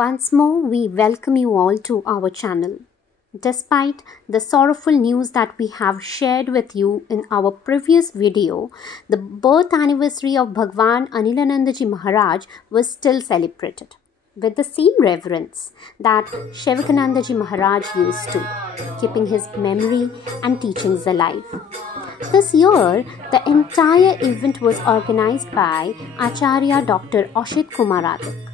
Once more, we welcome you all to our channel. Despite the sorrowful news that we have shared with you in our previous video, the birth anniversary of Bhagwan Anilanandaji Maharaj was still celebrated with the same reverence that Sevakanandaji Maharaj used to, keeping his memory and teachings alive. This year, the entire event was organized by Acharya Dr. Ashit Kumar Adak,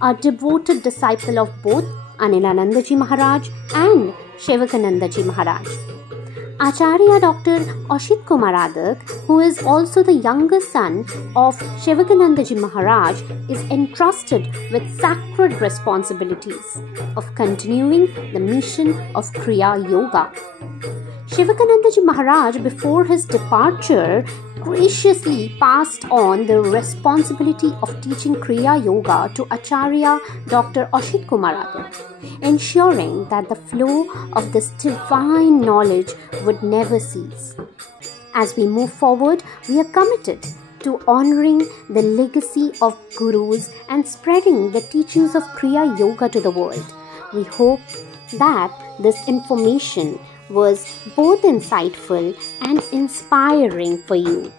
a devoted disciple of both Anilanandaji Maharaj and Sevakanandaji Maharaj. Acharya Dr. Ashit Kumar Adak, who is also the younger son of Sevakanandaji Maharaj, is entrusted with sacred responsibilities of continuing the mission of Kriya Yoga. Sevakanandaji Maharaj, before his departure, graciously passed on the responsibility of teaching Kriya Yoga to Acharya Dr. Ashit Kumar Adak, ensuring that the flow of this divine knowledge would never cease. As we move forward, we are committed to honoring the legacy of gurus and spreading the teachings of Kriya Yoga to the world. We hope that this information was both insightful and inspiring for you.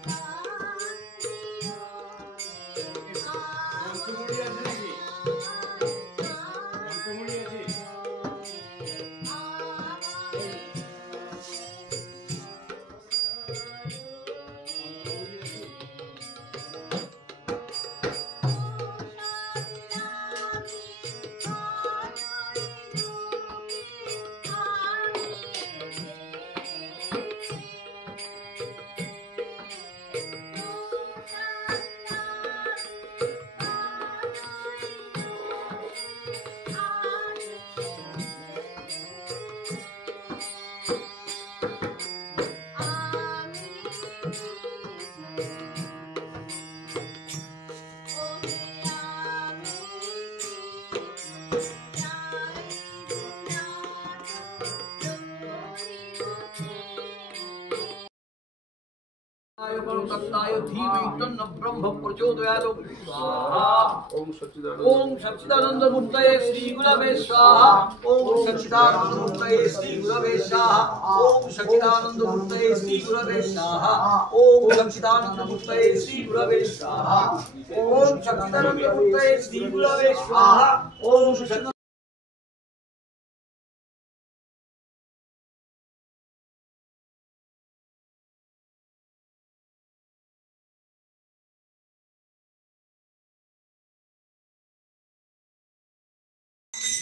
ओम सच्चिदानंद मूर्तये श्री गुरवे स्वाहा ओम सच्चिदानंद मूर्तये श्री गुरवे स्वाहा ओम सच्चिदानंद मूर्तये श्री गुरवे स्वाहा ओम सच्चिदानंद मूर्तये श्री गुरवे स्वाहा ओम सच्चिदानंद मूर्तये श्री गुरवे स्वाहा ओम सच्चिदानंद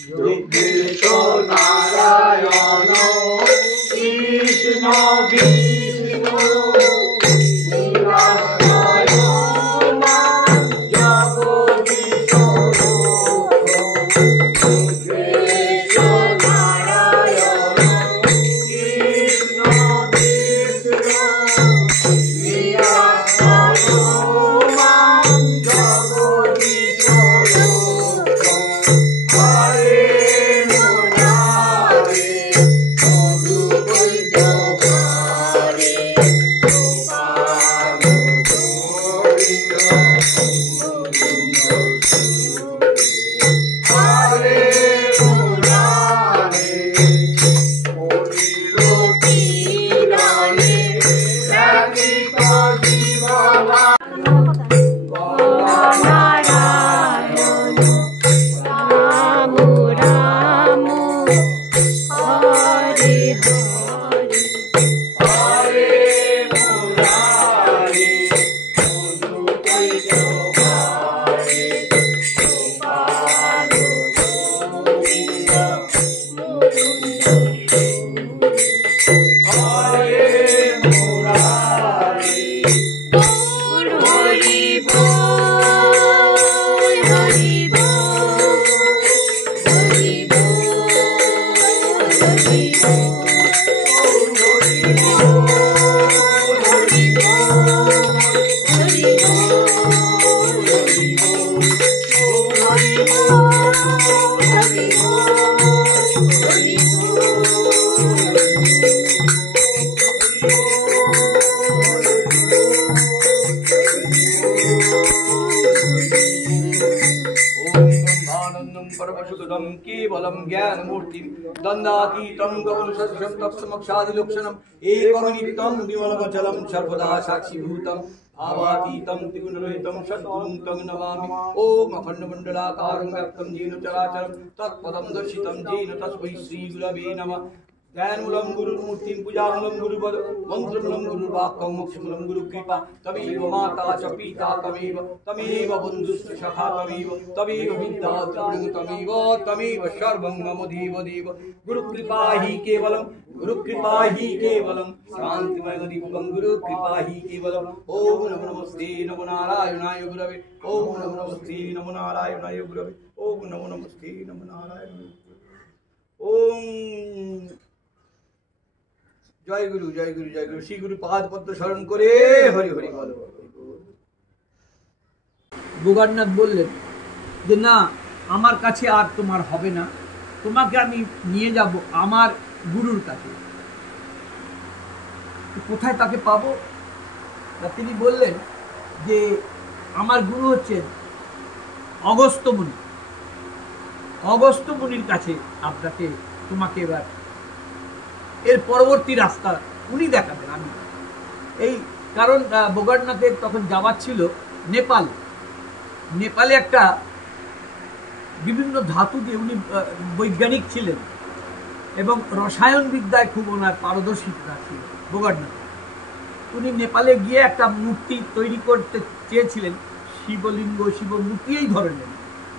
Yogesho Narayano Krishna Vishnu Nirasayo Jagodisho Yogesho Narayano Krishna Vishnu Nirasayo Jagodisho Hare परमसुखदं केवलं ज्ञानमूर्तिं दन्दातीतं गगनसदृशं तत्समक्षादिलक्षणम् एकं नित्यं विमलमचलं सर्वदा साक्षीभूतं भावातीतं त्रिगुणरहितं सद्गुरुं तं नमामि। ॐ अखण्डमण्डलाकारं व्याप्तं येन चराचरं तत्पदं दर्शितं येन तस्मै श्रीगुरवे नमः। ध्यानमूलं गुरुमूर्तिं पूजामूलं गुरुपद मंत्रमूलं गुरुवाक्यं मोक्षमूलं गुरुकृपा तमेव माता च पिता तमेव बन्धुश्च सखा तमेव विद्या तमेव सर्वं मम देव गुरुकृपा हि केवलं शान्तिमय दीपं गुरुकृपा हि केवलम्। ॐ नमो नमस्ते नमो नारायणाय गुरवे ॐ नमो नमस्ते नमो नारायणाय गुरवे ॐ नमो नमस्ते नमो नारायणाय ओम जय गुरु जय गुरु जय गुरु। श्री गुरु पाद पद्म शरण करे हरि हरि बोलो। गोगारनाथ बोलলেন যে না আমার কাছে আর তোমার হবে না, তোমাকে আমি নিয়ে যাব আমার গুরুর কাছে। কোথায় তাকে পাবো? তিনি বললেন যে আমার গুরু হচ্ছেন অগস্ত্য মুনি, অগস্ত্য মুনির কাছে আপনাকে তোমাকে এবার এর পরবর্তী রাস্তা উনি দেখাবেন। আমি এই কারণ বোগারনাথের তখন যাওয়ার ছিল নেপালে একটা বিভিন্ন ধাতু দিয়ে উনি বৈজ্ঞানিক ছিলেন এবং রসায়ন বিদ্যায় খুব ওনার পারদর্শিতা ছিল বোগারনাথ। উনি নেপালে গিয়ে একটা মূর্তি তৈরি করতে চেয়েছিলেন, শিবলিঙ্গ শিবমূর্তি এই ধরনের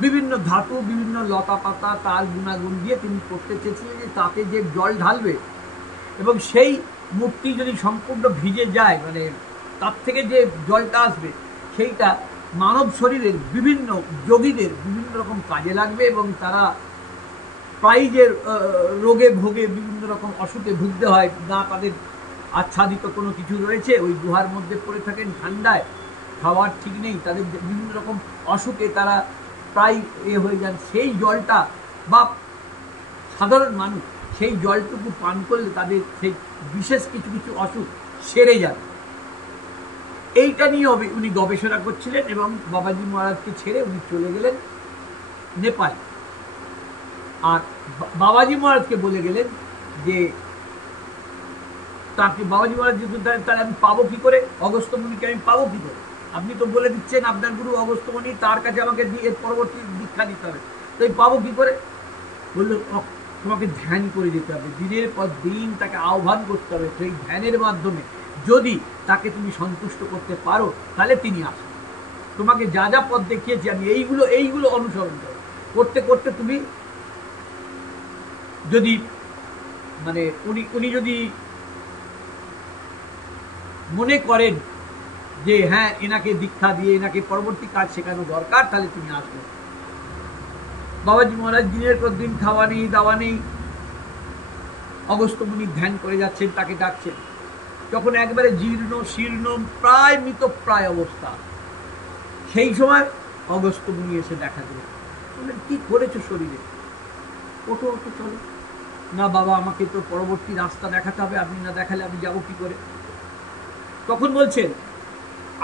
বিভিন্ন ধাতু বিভিন্ন লতা পাতা তার গুণাগুণ দিয়ে তিনি করতে চেয়েছিলেন যে তাতে যে জল ঢালবে এবং সেই মূর্তি যদি সম্পূর্ণ ভিজে যায় মানে তার থেকে যে জলটা আসবে সেইটা মানব শরীরের বিভিন্ন যোগীদের বিভিন্ন রকম কাজে লাগবে এবং তারা প্রায় যে রোগে ভোগে বিভিন্ন রকম অসুখে ভুগতে হয়, না তাদের আচ্ছাদিত কোনো কিছু রয়েছে, ওই গুহার মধ্যে পড়ে থাকেন ঠান্ডায়, খাওয়ার ঠিক নেই, তাদের বিভিন্ন রকম অসুখে তারা প্রায় হয়ে যান, সেই জলটা বা সাধারণ মানুষ সেই জলটুকু পান করলে তাদের সেই বিশেষ কিছু কিছু অসুখ সেরে যাবে। এইটা নিয়ে উনি গবেষণা করছিলেন এবং বাবাজি মহারাজকে ছেড়ে উনি চলে গেলেন নেপাল। আর বাবাজি মহারাজকে বলে গেলেন যে তাকে বাবাজি মহারাজ যেহেতু তাহলে আমি পাবো কি করে, অগস্ত্য মুনিকে আমি পাবো কি করে? আপনি তো বলে দিচ্ছেন আপনার গুরু অগস্ত্য মুনি, তার কাছে আমাকে এর পরবর্তী দীক্ষা নিতে হবে, তো এই পাবো কি করে? বললো তোমাকে ধ্যান করে যেতে হবে, দিনের পর দিন তাকে আহ্বান করতে হবে, সেই ধ্যানের মাধ্যমে যদি তাকে তুমি সন্তুষ্ট করতে পারো তাহলে তিনি আসেন। তোমাকে যা যা পথ দেখিয়েছি আমি এইগুলো অনুসরণ করো, করতে করতে তুমি যদি মানে উনি যদি মনে করেন যে হ্যাঁ এনাকে দীক্ষা দিয়ে এনাকে পরবর্তী কাজ শেখানো দরকার তাহলে তুমি আসবে। বাবাজি মহারাজ দিনের পর দিন খাওয়া নেই দাওয়া নেই, অগস্ত্য মুনি ধ্যান করে যাচ্ছেন, তাকে ডাকছেন। যখন একবারে জীর্ণ শীর্ণ প্রায় মৃতপ্রায় অবস্থা, সেই সময় অগস্ত্য মুনি এসে দেখা দিলেন, বললেন কি করেছো শরীরে, ওঠো ওঠো চলো। না বাবা আমাকে তো পরবর্তী রাস্তা দেখাতে হবে, আপনি না দেখালে আমি যাবো কি করে? তখন বলছেন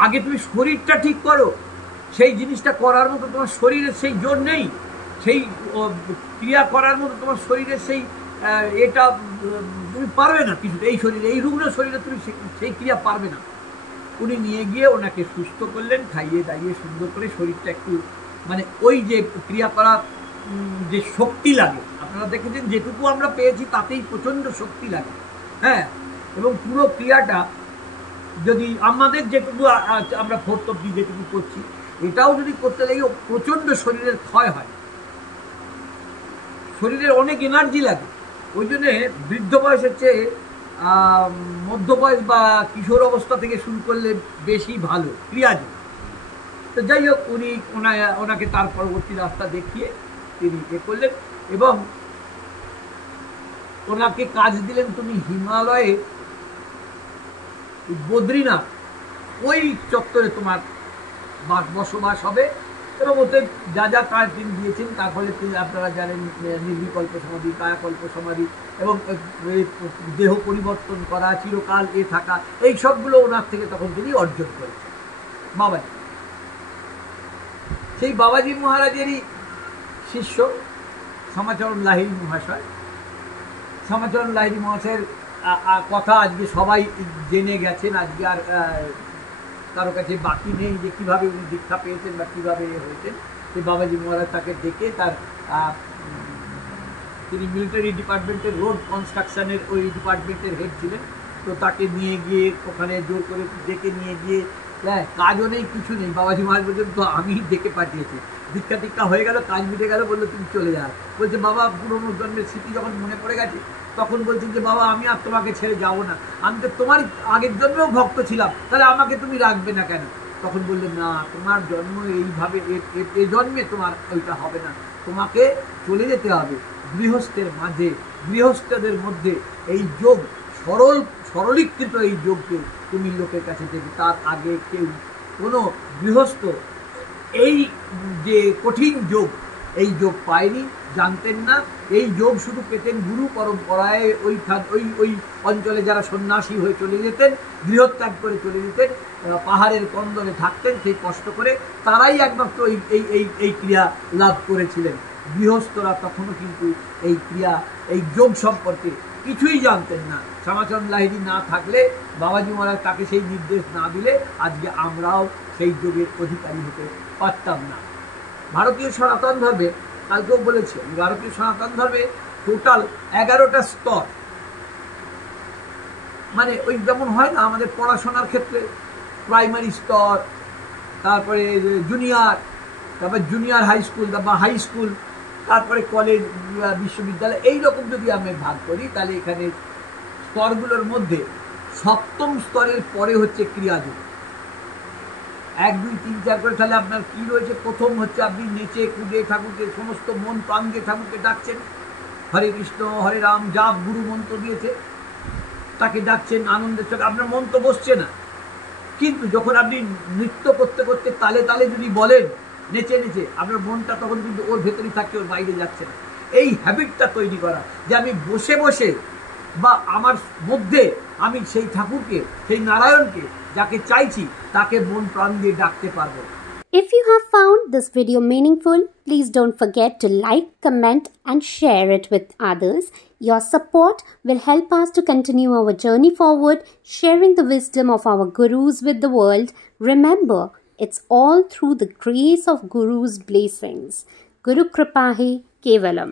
আগে তুমি শরীরটা ঠিক করো, সেই জিনিসটা করার মতো তোমার শরীরের সেই জোর নেই, সেই ক্রিয়া করার মতো তোমার শরীরের সেই এটা তুমি পারবে না কিছু, এই শরীরে এই রুগ্ন শরীরে তুমি সেই ক্রিয়া পারবে না। উনি নিয়ে গিয়ে ওনাকে সুস্থ করলেন, খাইয়ে দাইয়ে সুন্দর করে শরীরটা একটু মানে ওই যে ক্রিয়া করার যে শক্তি লাগে, আপনারা দেখেছেন যেটুকু আমরা পেয়েছি তাতেই প্রচণ্ড শক্তি লাগে, হ্যাঁ। এবং পুরো ক্রিয়াটা যদি আমাদের যেটুকু আমরা ভর্তব্য যেটুকু করছি এটাও যদি করতে লাগে প্রচণ্ড শরীরের ক্ষয় হয়, শরীরের অনেক এনার্জি লাগে। ওই জন্যে বৃদ্ধ বয়সের চেয়ে মধ্য বয়স বা কিশোর অবস্থা থেকে শুরু করলে বেশি ভালো ক্রিয়াজ। তো যাই হোক উনি ওনাকে তার পরবর্তী রাস্তা দেখিয়ে তিনি এ করলেন এবং ওনাকে কাজ দিলেন তুমি হিমালয়ে বদ্রীনাথ ওই চত্বরে তোমার বসবাস হবে এবং ওতে যা যা কাজ তিনি দিয়েছেন তার ফলে তিনি আপনারা জানেন নির্বিকল্প সমাধি, কায়াকল্প সমাধি এবং দেহ পরিবর্তন করা, চিরকাল থাকা, এই সবগুলো ওনার থেকে তখন তিনি অর্জন করেছেন বাবাজি। সেই বাবাজি মহারাজেরই শিষ্য শ্যামাচরণ লাহিড়ী মহাশয়। শ্যামাচরণ লাহিড়ী মহাশয়ের কথা আজকে সবাই জেনে গেছেন, আজকে আর কারো কাছে বাকি নেই যে কীভাবে উনি দীক্ষা পেয়েছেন বা কীভাবে হয়েছেন। যে বাবাজি মহারাজ তাকে ডেকে তার তিনি মিলিটারি ডিপার্টমেন্টের রোড কনস্ট্রাকশনের ওই ডিপার্টমেন্টের হেড ছিলেন, তো তাকে নিয়ে গিয়ে ওখানে জোর করে ডেকে নিয়ে গিয়ে, হ্যাঁ কাজও নেই কিছু নেই, বাবাজি মহারাজ বলছেন তো আমি ডেকে পাঠিয়েছি, দীক্ষা টিক্ষা হয়ে গেল, কাজ মিটে গেল, বললো তুমি চলে যাও। বলছে বাবা পুরোনো জন্মের স্মৃতি যখন মনে পড়ে গেছে তখন বলছেন যে বাবা আমি আর তোমাকে ছেড়ে যাবো না, আমি তো তোমারই আগের জন্মেও ভক্ত ছিলাম, তাহলে আমাকে তুমি রাখবে না কেন? তখন বললেন না, তোমার জন্ম এইভাবে এ জন্মে তোমার ওইটা হবে না, তোমাকে চলে যেতে হবে গৃহস্থের মাঝে, গৃহস্থদের মধ্যে এই যোগ সরলীকৃত এই যোগকে তুমি লোকের কাছে দেবে। তার আগে কেউ কোনো গৃহস্থ এই যে কঠিন যোগ, এই যোগ পায়নি, জানতেন না। এই যোগ শুধু পেতেন গুরু পরম্পরায়, ওই অঞ্চলে যারা সন্ন্যাসী হয়ে চলে যেতেন, গৃহত্যাগ করে চলে যেতেন, পাহাড়ের কন্দরে থাকতেন সেই কষ্ট করে, তারাই একমাত্র এই ক্রিয়া লাভ করেছিলেন। গৃহস্থরা তখনও কিন্তু এই ক্রিয়া, এই যোগ সম্পর্কে কিছুই জানতেন না। শ্যামাচরণ লাহিড়ী না থাকলে, বাবাজি মহারাজ তাকে সেই নির্দেশ না দিলে আজকে আমরাও সেই যোগের অধিকারী হতে পারতাম না। ভারতীয় সনাতন ধর্মে, কালকেও বলেছি, ভারতীয় সনাতন ধর্মে টোটাল 11টা স্তর, মানে ওই যেমন হয় না আমাদের পড়াশোনার ক্ষেত্রে প্রাইমারি স্তর, তারপরে জুনিয়র, তারপর জুনিয়র হাই স্কুল, তারপর হাই স্কুল, তারপরে কলেজ, বিশ্ববিদ্যালয়, এইরকম যদি আমি ভাগ করি তাহলে এখানে স্তরগুলোর মধ্যে সপ্তম স্তরের পরে হচ্ছে ক্রিয়াযোগ। 1, 2, 3, 4 করে তাহলে আপনার কি রয়েছে? প্রথম হচ্ছে আপনি নেচে কুদে ঠাকুরকে, সমস্ত মন প্রাণ দিয়ে ঠাকুরকে ডাকছেন, হরে কৃষ্ণ হরে রাম, যা গুরু মন্ত্র দিয়েছে তাকে ডাকছেন আনন্দের সঙ্গে, আপনার মন তো বসছে না। কিন্তু যখন আপনি নৃত্য করতে করতে তালে তালে যদি বলেন, নেচে নেচে, আপনার মনটা তখন কিন্তু ওর ভেতরেই থাকছে, ওর বাইরে যাচ্ছে না। এই হ্যাবিটটা তৈরি করা যে আমি বসে বসে বা আমার মধ্যে আমি সেই ঠাকুরকে, সেই নারায়ণকে যাকে চাইছি তাকে মন প্রাণ দিয়ে ডাকতে পারবো। If you have found this video meaningful, please don't forget to like, comment and share it with others. Your support will help us to continue our journey forward, sharing the wisdom of our gurus with the world. Remember, it's all through the grace of Guru's blessings. Guru Kripahi Kevalam.